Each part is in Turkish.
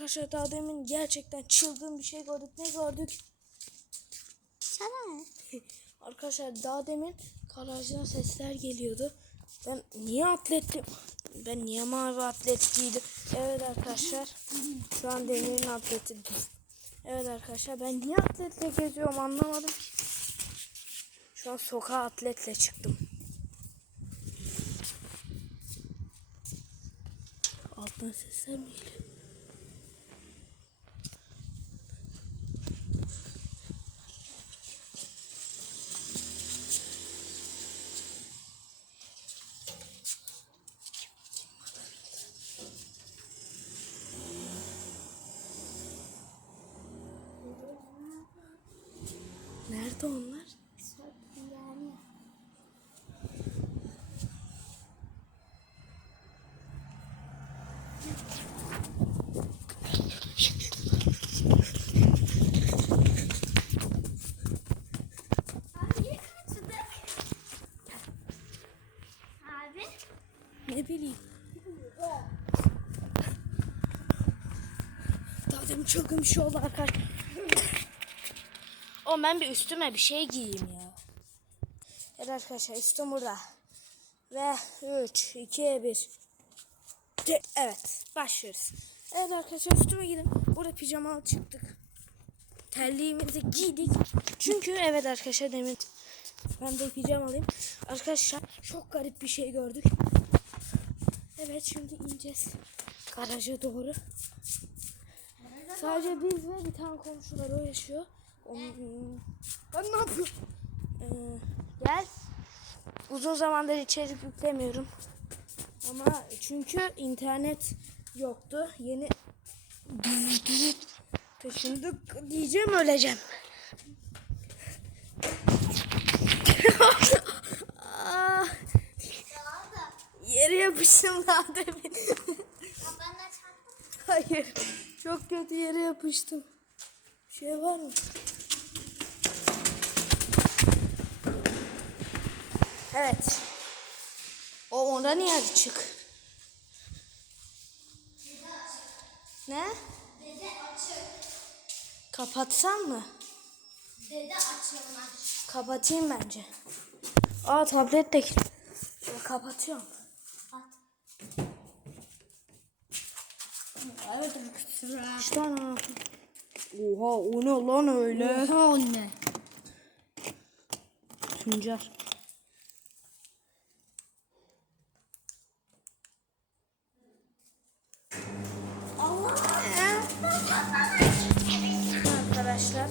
arkadaşlar daha demin gerçekten çılgın bir şey gördük. Ne gördük? Sana? Arkadaşlar daha demin garajdan sesler geliyordu. Ben niye atletim? Ben niye mavi atlet giydim? Evet arkadaşlar. Şu an Demir'in atleti. Evet arkadaşlar ben niye atletle geziyorum anlamadım ki. Şu an sokağa atletle çıktım. Alttan sesler mi geliyor? Nerede onlar? Yani. Abi kaçtık. Abi. Ne bileyim. Daha demin çılgın bir şey oldu arkadaşlar. o ben bir üstüme bir şey giyeyim ya. Evet arkadaşlar üstüm burada. Ve 3, 2, 1. Evet başlıyoruz. Evet arkadaşlar üstüme gidin. Burada pijamalı çıktık. Terliğimizi giydik. Çünkü evet arkadaşlar demin ben de pijamalıyım. Arkadaşlar çok garip bir şey gördük. Evet şimdi ineceğiz garaja doğru. Sadece biz ve bir tane komşular o yaşıyor. Onun... Ben ne yapıyorum? Ee, gel. Uzun zamandır içerik yüklemiyorum. Ama çünkü internet yoktu. Yeni taşındık diyeceğim öleceğim. Yere yapıştım daha demin. Hayır. Çok kötü yere yapıştım. Bir şey var mı? Evet. O onda niye açık? Ne? Dede açık. Kapatsam mı? Dede açılmaz. Kapatayım bence. Aa tablet de kapatıyorum. Kaç tane? Oha o ne lan öyle? Oha o ne? Tuncer. Allah. Arkadaşlar.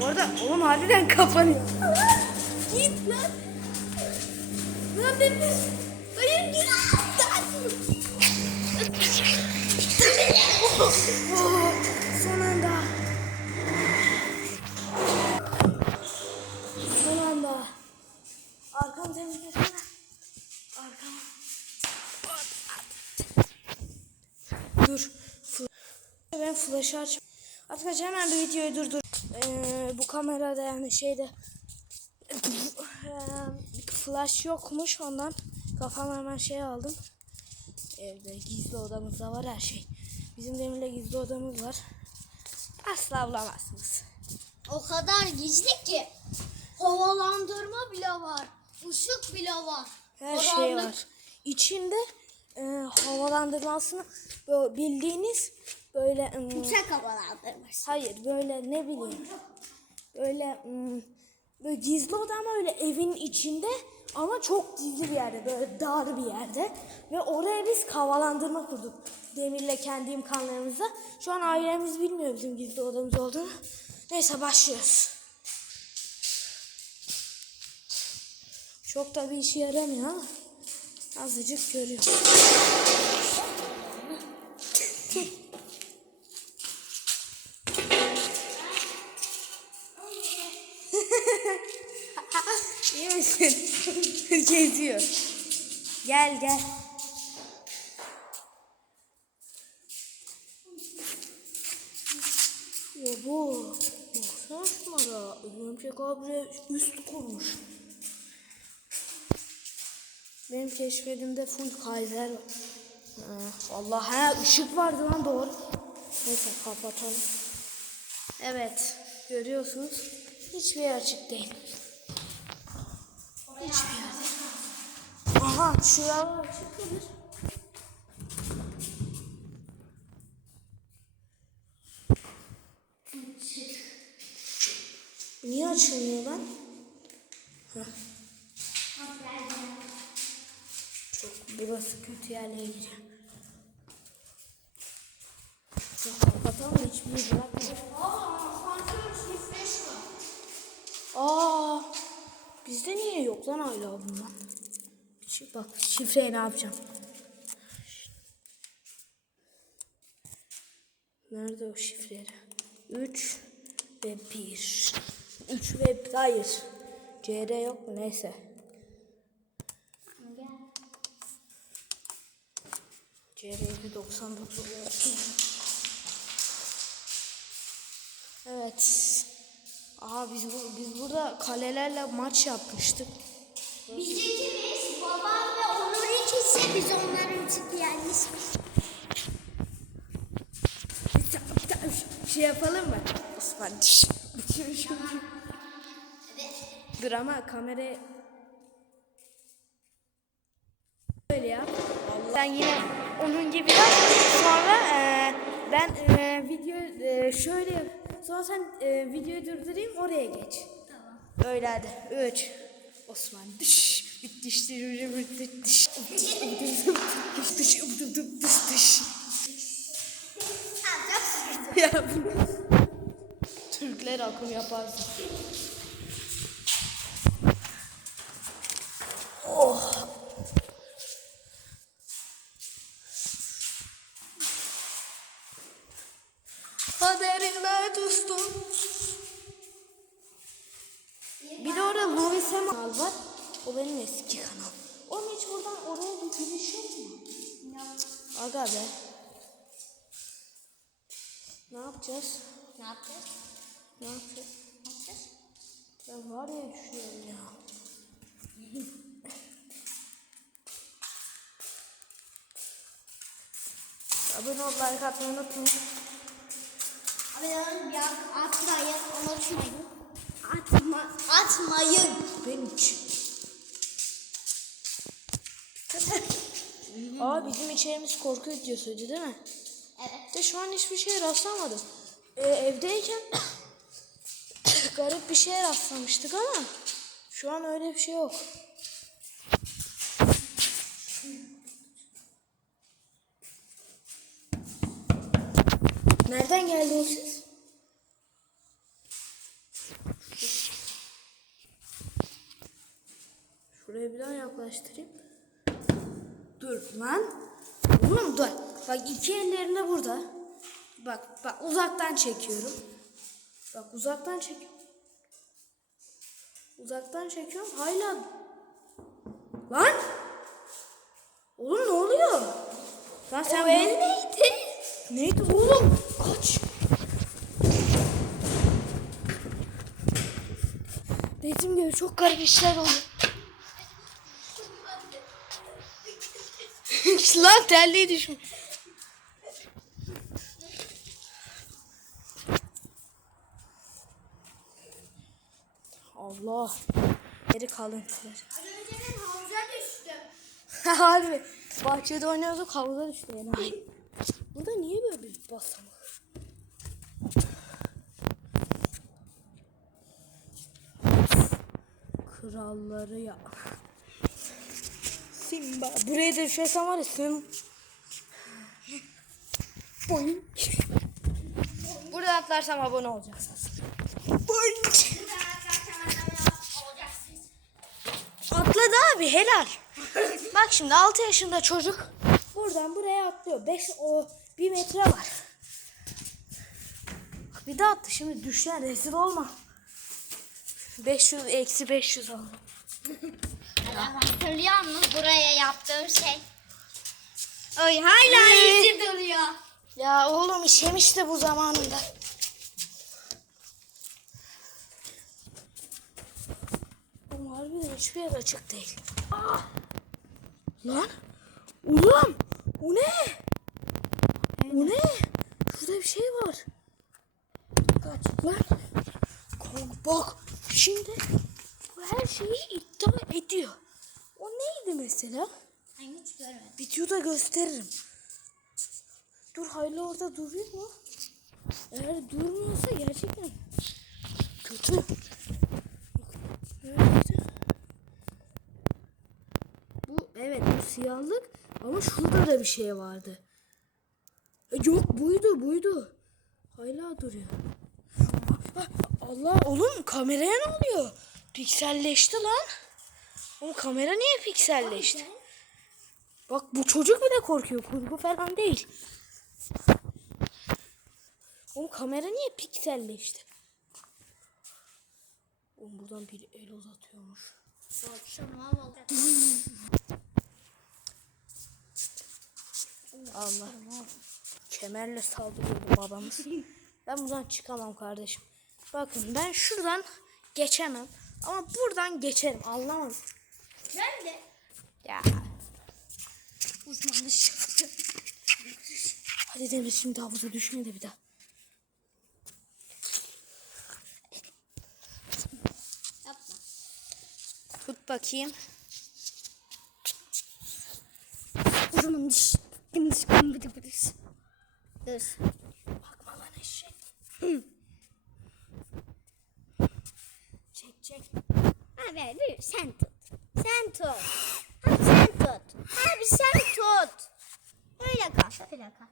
Bu arada oğlum harbiden kapanıyor. Git lan. Lan Deniz. Hayır git. Son anda. Son anda. Arkamı temizlesene. Arkamı. Dur. Ben flash aç. Arkadaşlar hemen bir videoyu durdur. Ee, bu kamerada yani şeyde flash yokmuş ondan kafama hemen şey aldım. Evde gizli odamız da var her şey. Bizim Demir'le gizli odamız var. Asla bulamazsınız. O kadar gizli ki havalandırma bile var. Işık bile var. Her şey Karanlık. var. İçinde e, havalandırmasını böyle bildiğiniz böyle ım, Uçak havalandırması. hayır böyle ne bileyim böyle ım, böyle gizli oda ama öyle evin içinde ama çok gizli bir yerde böyle dar bir yerde ve oraya biz havalandırma kurduk. Demir'le kendi imkanlarımızla. Şu an ailemiz bilmiyor bizim gizli odamız olduğunu. Neyse başlıyoruz. Çok da bir işe yaramıyor ama azıcık görüyorum. Geziyor. Gel gel. Ya bu. Baksana şunlara. Örümcek abi üst kurmuş. Benim keşfedimde full Kaiser var. Allah ha ışık vardı lan doğru. Neyse kapatalım. Evet. Görüyorsunuz. Hiçbir yer açık değil. Hiçbir. Aha şuralar açık mıdır? Niye açılmıyor lan? Heh. Çok burası kötü yerlere gidiyor. Çok kapatalım hiçbir bırakmayalım. Aa, bizde niye yok lan hala bundan? Bak şifreyi ne yapacağım? Nerede o şifreleri? 3 ve 1. 3 ve hayır. CR yok mu? Neyse. CR 99 oluyor. Evet. Aha biz bu, biz burada kalelerle maç yapmıştık. Biz ikimiz babam ve Onur ikisi biz onların bir şey yapalım mı? Osman. Dur ama kamerayı böyle yap. Sen yine onun gibi yap. Sonra e, ben e, video e, şöyle yap. Sonra sen e, videoyu durdurayım oraya geç. Tamam. Öyle hadi. Üç. Osman düş. Ya bu- Türkler akım yaparsın. Aga be. Ne yapacağız? Ne yapacağız? Ne yapacağız? Ne yapacağız? Ben var ya düşünüyorum ya. Abone ol, like atmayı unutmayın. Abi lan ya atmayın. Unutmayın. Atma, atmayın. Benim için. Aa bizim içerimiz korku videosuydu değil mi? Evet. De şu an hiçbir şeye rastlamadım. Ee, evdeyken garip bir şeye rastlamıştık ama şu an öyle bir şey yok. Nereden geldi o ses? Şuraya bir daha yaklaştırayım. Dur lan. Oğlum dur. Bak iki ellerinde burada. Bak bak uzaktan çekiyorum. Bak uzaktan çekiyorum. Uzaktan çekiyorum. Hala. Lan. Oğlum ne oluyor? Lan sen O el neydi? Neydi oğlum? Kaç. Dediğim gibi çok garip işler oldu. Lan terliği düşmüş. Allah. Geri kalıntılar. Harbi. Bahçede oynuyorduk havuza düştü yani. Burada niye böyle bir basamak? Kralları ya. Simba. Buraya da düşersem var ya sim. Boing. Buradan atlarsam abone olacaksınız. Boing. Atladı abi helal. Bak şimdi 6 yaşında çocuk buradan buraya atlıyor. 5 o 1 metre var. Bir daha attı şimdi düşer rezil olma. 500 eksi 500 oldu. Hatırlıyor musun buraya yaptığım şey? Ay hala izi duruyor. Ya oğlum işemişti bu zamanında. Oğlum harbiden hiçbir yer açık değil. Aa! Lan! Oğlum! O ne? O ne? Şurada bir şey var. Kaç lan. Bak şimdi bu her şeyi iddia ediyor. O neydi mesela? Ben hiç görmedim. Videoda gösteririm. Dur hayli orada duruyor mu? Eğer durmuyorsa gerçekten kötü. Bu evet bu siyahlık ama şurada da bir şey vardı. E, yok buydu buydu. Hala duruyor. Ah, Allah oğlum kameraya ne oluyor? Pikselleşti lan. Oğlum kamera niye pikselleşti? Bak bu çocuk bile korkuyor. Kurgu falan değil. Oğlum kamera niye pikselleşti? Oğlum buradan bir el uzatıyormuş. Allah. Kemerle saldırıyordu babamız. ben buradan çıkamam kardeşim. Bakın ben şuradan geçemem. Ama buradan geçerim. Anlamadım. Ben de. Ya. Uzmanlık çıktı. Hadi Demir şimdi havuza düşme de bir daha. Yapma. Tut bakayım. Uzmanlık çıktı. Dur. Bakma lan eşek. çek çek. Abi bir sen tut. Sen tut. Abi sen tut. Abi sen tut. Öyle kal. Öyle kal.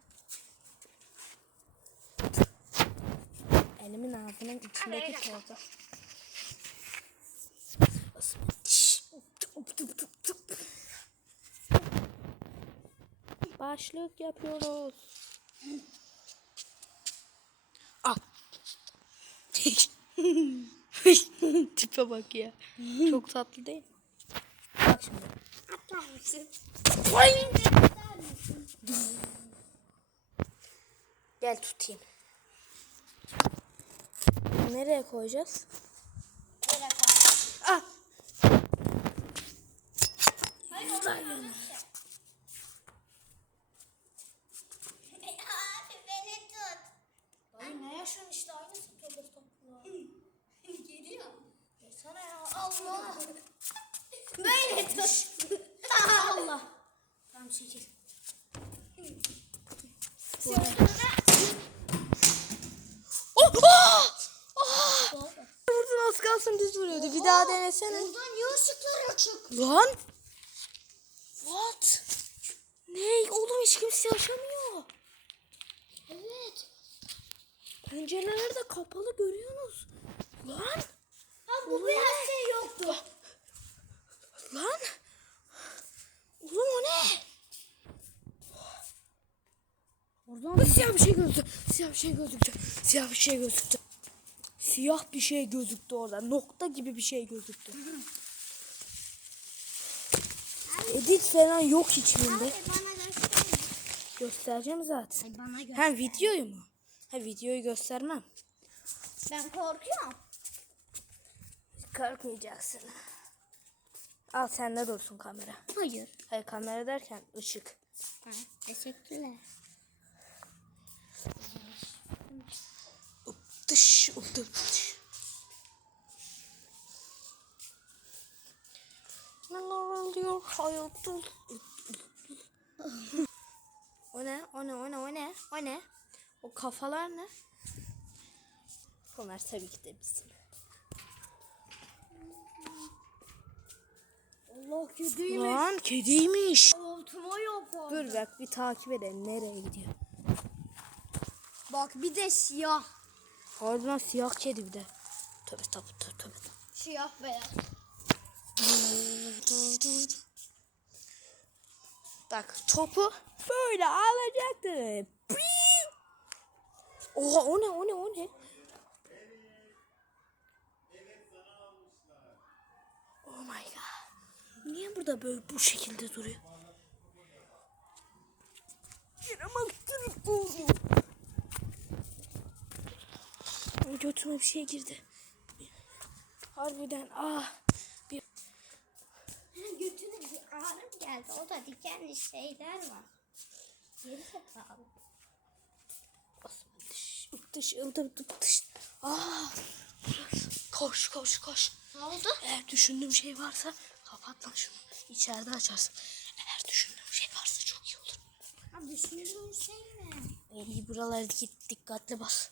Elimin ağzının içindeki tortu. Başlık yapıyoruz. Al. Tipe bak ya. Çok tatlı değil mi? Bak şimdi. Atlar mısın? Gel tutayım. Nereye koyacağız? Öyle kal. Ah. Hayır onu Abi beni tut. Ay ne yaşıyorsun işte aynısı tövbe estağfurullah. Geliyor. Sana ya Allah. Böyle tut. Allah. Tamam çekil. Oh! Oh! Vurdun az kalsın düz vuruyordu. Bir daha denesene. Buradan niye ışıklar açık? Lan. What? Ne? Oğlum hiç kimse yaşamıyor. Evet. Pencereler de kapalı görüyorsunuz. Lan. Ha bu bir her şey yoktu. Lan. Oğlum o ne? Oradan siyah bir şey gözüktü. Siyah bir şey gözüktü. Siyah bir şey gözüktü. Siyah bir şey gözüktü orada. Nokta gibi bir şey gözüktü. Edit falan yok hiçbirinde. Göstereceğim zaten. Ay bana göster. Ha videoyu mu? Ha videoyu göstermem. Ben korkuyorum. Korkmayacaksın. Al sende dursun kamera. Hayır. Hayır kamera derken ışık. Ha, teşekkürler. Dış, dış. Neler oluyor hayatta? o ne? O ne? O ne? O ne? O ne? O kafalar ne? Onlar tabii ki de bizim. Allah kediymiş. Lan kediymiş. Altıma yapar. Dur bak bir takip edelim nereye gidiyor. Bak bir de siyah. Harbiden siyah kedi bir de. Tövbe tövbe tövbe tövbe. Siyah beyaz. Bak topu böyle alacaktı. Oha o ne o ne o ne? Oh my god. Niye burada böyle bu şekilde duruyor? Yaramazsın oğlum. Götüme bir şey girdi. Harbiden ah. Bir Götüne bir ağrım geldi. O da dikenli şeyler var. Geri zekalı. tıptış ıldı tıptış. Aa, koş koş koş. Ne oldu? Eğer düşündüğüm şey varsa kapat lan şunu. İçeride açarsın. Eğer düşündüğüm şey varsa çok iyi olur. Abi düşündüğün şey mi? İyi buralara git dikkatli bas.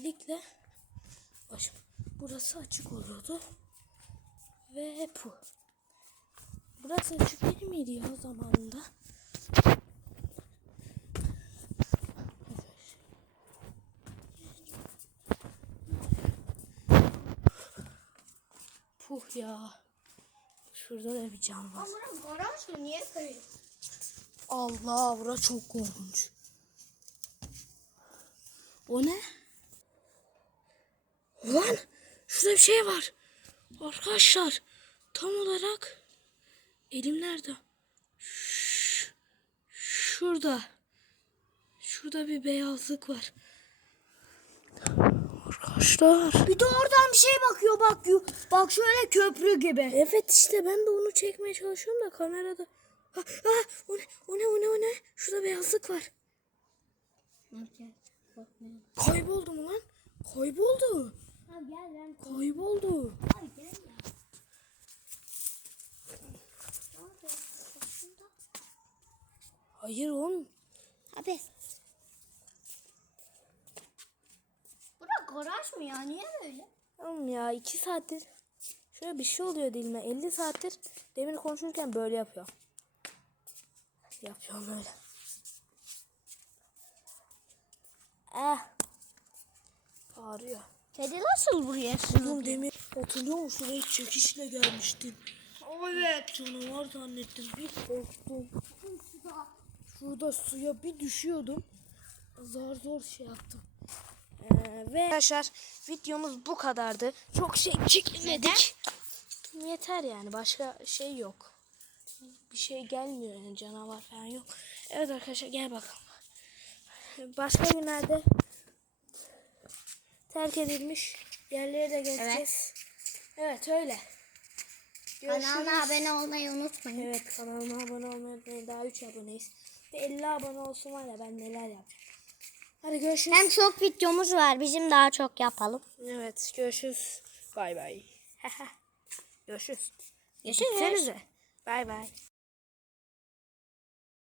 Genellikle başım burası açık oluyordu. Ve bu. Burası açık değil miydi ya zamanında? Puh ya. Şurada da bir cam var. Ama garaj mı? Niye böyle? Allah bura çok korkunç. O ne? Lan şurada bir şey var. Arkadaşlar tam olarak elim nerede? Ş- şurada. Şurada bir beyazlık var. Arkadaşlar. Bir de oradan bir şey bakıyor bak. Bak şöyle köprü gibi. Evet işte ben de onu çekmeye çalışıyorum da kamerada. Ha, ha, o ne o ne o ne o ne? Şurada beyazlık var. Kayboldu mu lan? Kayboldu. Abi gel ben. Kayboldu. Abi gel ya. Hayır oğlum. Abi. Bura garaj mı ya? Niye böyle? Oğlum ya iki saattir şöyle bir şey oluyor dilime. 50 saattir demin konuşurken böyle yapıyor. Yapıyorum öyle. Eh. Ağrıyor. Kedi nasıl buraya Oğlum demin hatırlıyor musun? Şuraya çekişle gelmiştin. Evet. Canavar zannettim. Bir korktum. Şurada suya bir düşüyordum. Zar zor şey yaptım. Ee, ve arkadaşlar videomuz bu kadardı. Çok şey çekmedik. Yeter yani başka şey yok. Bir şey gelmiyor yani canavar falan yok. Evet arkadaşlar gel bakalım. Başka günlerde terk edilmiş yerlere de geçeceğiz. Evet, öyle. Kanalına abone olmayı unutmayın. Evet kanalıma abone olmayı unutmayın. Daha 3 aboneyiz. Ve 50 abone olsun var ya ben neler yapacağım. Hadi görüşürüz. Hem çok videomuz var. Bizim daha çok yapalım. Evet görüşürüz. Bay bay. görüşürüz. Görüşürüz. Bay bay.